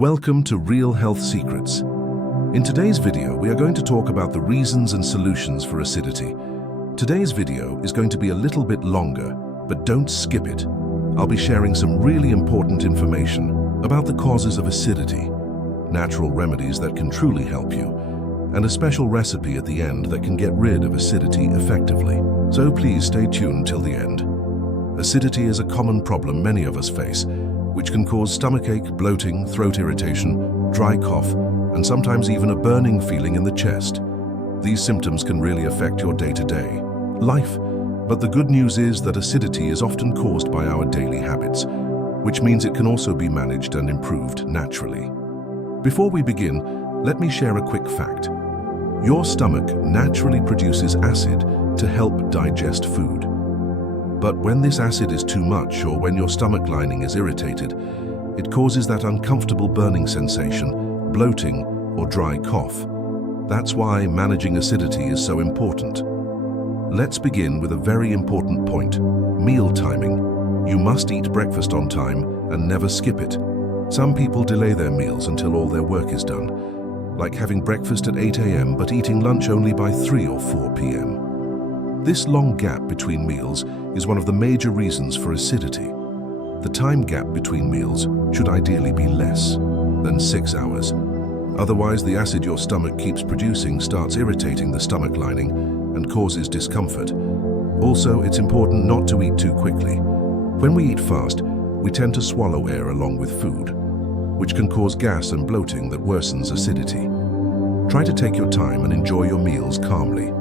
Welcome to Real Health Secrets. In today's video, we are going to talk about the reasons and solutions for acidity. Today's video is going to be a little bit longer, but don't skip it. I'll be sharing some really important information about the causes of acidity, natural remedies that can truly help you, and a special recipe at the end that can get rid of acidity effectively. So please stay tuned till the end. Acidity is a common problem many of us face, which can cause stomachache, bloating, throat irritation, dry cough, and sometimes even a burning feeling in the chest. These symptoms can really affect your day-to-day life, but the good news is that acidity is often caused by our daily habits, which means it can also be managed and improved naturally. Before we begin, let me share a quick fact. Your stomach naturally produces acid to help digest food. But when this acid is too much, or when your stomach lining is irritated, it causes that uncomfortable burning sensation, bloating, or dry cough. That's why managing acidity is so important. Let's begin with a very important point: meal timing. You must eat breakfast on time and never skip it. Some people delay their meals until all their work is done, like having breakfast at 8 a.m. but eating lunch only by 3 or 4 p.m. This long gap between meals is one of the major reasons for acidity. The time gap between meals should ideally be less than 6 hours. Otherwise, the acid your stomach keeps producing starts irritating the stomach lining and causes discomfort. Also, it's important not to eat too quickly. When we eat fast, we tend to swallow air along with food, which can cause gas and bloating that worsens acidity. Try to take your time and enjoy your meals calmly.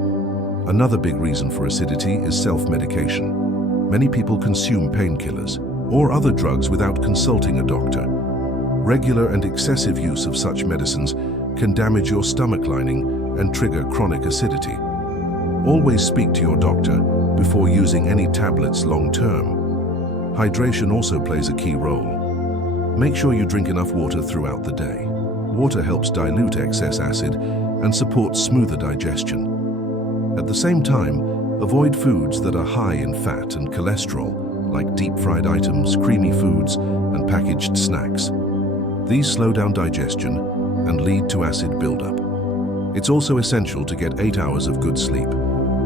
Another big reason for acidity is self-medication. Many people consume painkillers or other drugs without consulting a doctor. Regular and excessive use of such medicines can damage your stomach lining and trigger chronic acidity. Always speak to your doctor before using any tablets long-term. Hydration also plays a key role. Make sure you drink enough water throughout the day. Water helps dilute excess acid and supports smoother digestion. At the same time, avoid foods that are high in fat and cholesterol, like deep-fried items, creamy foods, and packaged snacks. These slow down digestion and lead to acid buildup. It's also essential to get 8 hours of good sleep.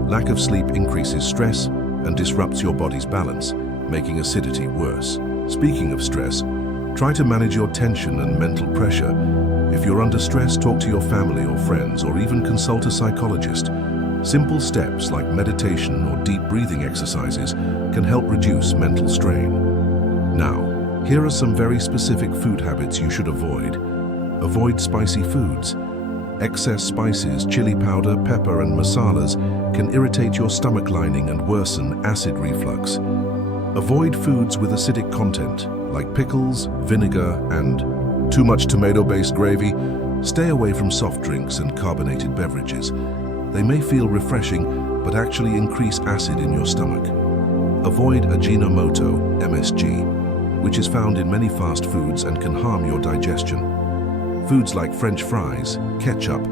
Lack of sleep increases stress and disrupts your body's balance, making acidity worse. Speaking of stress, try to manage your tension and mental pressure. If you're under stress, talk to your family or friends, or even consult a psychologist. Simple steps like meditation or deep breathing exercises can help reduce mental strain. Now, here are some very specific food habits you should avoid. Avoid spicy foods. Excess spices, chili powder, pepper, and masalas can irritate your stomach lining and worsen acid reflux. Avoid foods with acidic content, like pickles, vinegar, and too much tomato-based gravy. Stay away from soft drinks and carbonated beverages. They may feel refreshing, but actually increase acid in your stomach. Avoid Ajinomoto, MSG, which is found in many fast foods and can harm your digestion. Foods like French fries, ketchup,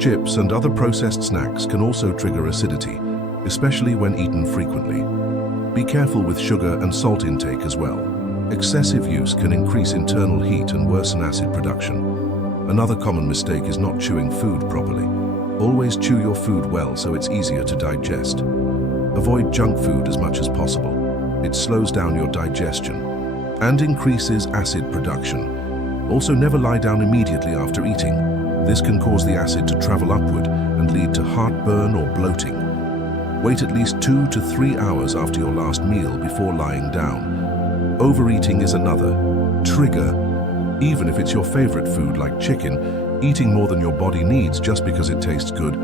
chips, and other processed snacks can also trigger acidity, especially when eaten frequently. Be careful with sugar and salt intake as well. Excessive use can increase internal heat and worsen acid production. Another common mistake is not chewing food properly. Always chew your food well so it's easier to digest. Avoid junk food as much as possible. It slows down your digestion and increases acid production. Also, never lie down immediately after eating. This can cause the acid to travel upward and lead to heartburn or bloating. Wait at least 2 to 3 hours after your last meal before lying down. Overeating is another trigger. Even if it's your favorite food like chicken, eating more than your body needs just because it tastes good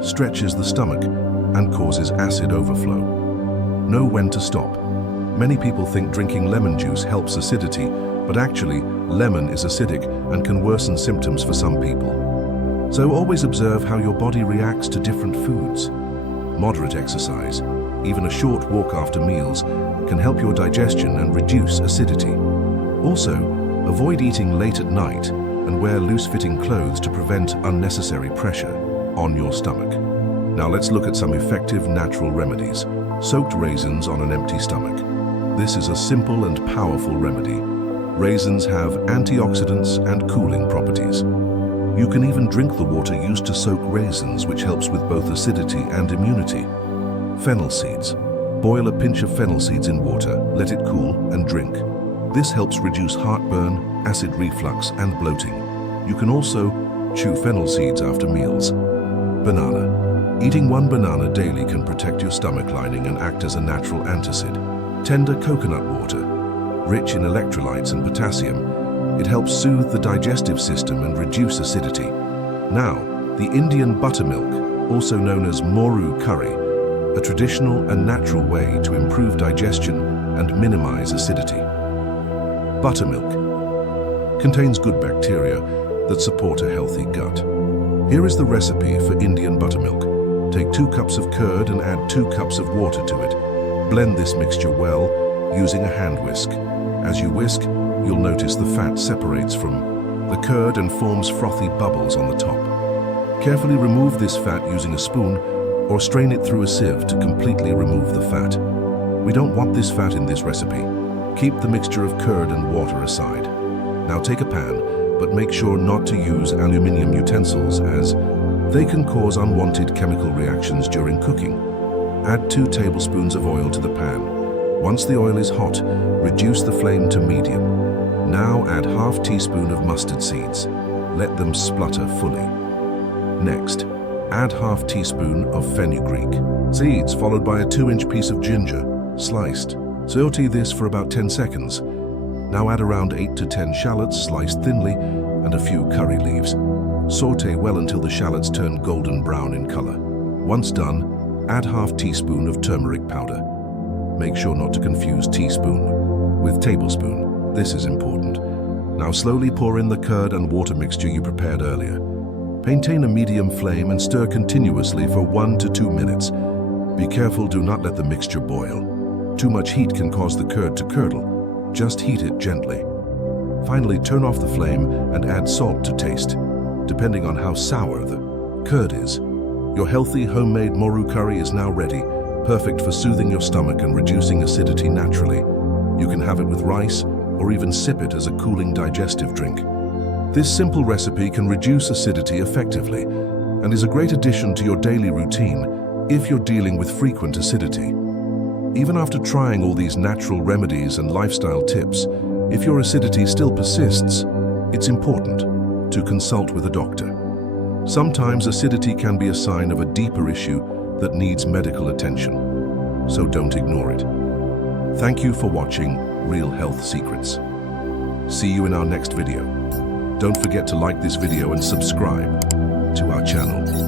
stretches the stomach and causes acid overflow. Know when to stop. Many people think drinking lemon juice helps acidity, but actually, lemon is acidic and can worsen symptoms for some people. So always observe how your body reacts to different foods. Moderate exercise, even a short walk after meals, can help your digestion and reduce acidity. Also, avoid eating late at night and wear loose-fitting clothes to prevent unnecessary pressure on your stomach. Now let's look at some effective natural remedies. Soaked raisins on an empty stomach. This is a simple and powerful remedy. Raisins have antioxidants and cooling properties. You can even drink the water used to soak raisins, which helps with both acidity and immunity. Fennel seeds. Boil a pinch of fennel seeds in water, let it cool, and drink. This helps reduce heartburn, acid reflux, and bloating. You can also chew fennel seeds after meals. Banana. Eating one banana daily can protect your stomach lining and act as a natural antacid. Tender coconut water. Rich in electrolytes and potassium, it helps soothe the digestive system and reduce acidity. Now, the Indian buttermilk, also known as Moru Curry, a traditional and natural way to improve digestion and minimize acidity. Buttermilk contains good bacteria that support a healthy gut. Here is the recipe for Indian buttermilk. Take 2 cups of curd and add 2 cups of water to it. Blend this mixture well using a hand whisk. As you whisk, you'll notice the fat separates from the curd and forms frothy bubbles on the top. Carefully remove this fat using a spoon or strain it through a sieve to completely remove the fat. We don't want this fat in this recipe. Keep the mixture of curd and water aside. Now take a pan, but make sure not to use aluminium utensils as they can cause unwanted chemical reactions during cooking. Add 2 tablespoons of oil to the pan. Once the oil is hot, reduce the flame to medium. Now add ½ teaspoon of mustard seeds. Let them splutter fully. Next, add ½ teaspoon of fenugreek seeds, followed by a 2-inch piece of ginger, sliced. Saute this for about 10 seconds. Now add around 8 to 10 shallots, sliced thinly, and a few curry leaves. Saute well until the shallots turn golden brown in color. Once done, add ½ teaspoon of turmeric powder. Make sure not to confuse teaspoon with tablespoon. This is important. Now slowly pour in the curd and water mixture you prepared earlier. Maintain a medium flame and stir continuously for 1 to 2 minutes. Be careful, do not let the mixture boil. Too much heat can cause the curd to curdle. Just heat it gently. Finally, turn off the flame and add salt to taste, depending on how sour the curd is. Your healthy homemade Moru curry is now ready, perfect for soothing your stomach and reducing acidity naturally. You can have it with rice or even sip it as a cooling digestive drink. This simple recipe can reduce acidity effectively and is a great addition to your daily routine if you're dealing with frequent acidity. Even after trying all these natural remedies and lifestyle tips, if your acidity still persists, it's important to consult with a doctor. Sometimes acidity can be a sign of a deeper issue that needs medical attention, so don't ignore it. Thank you for watching Real Health Secrets. See you in our next video. Don't forget to like this video and subscribe to our channel.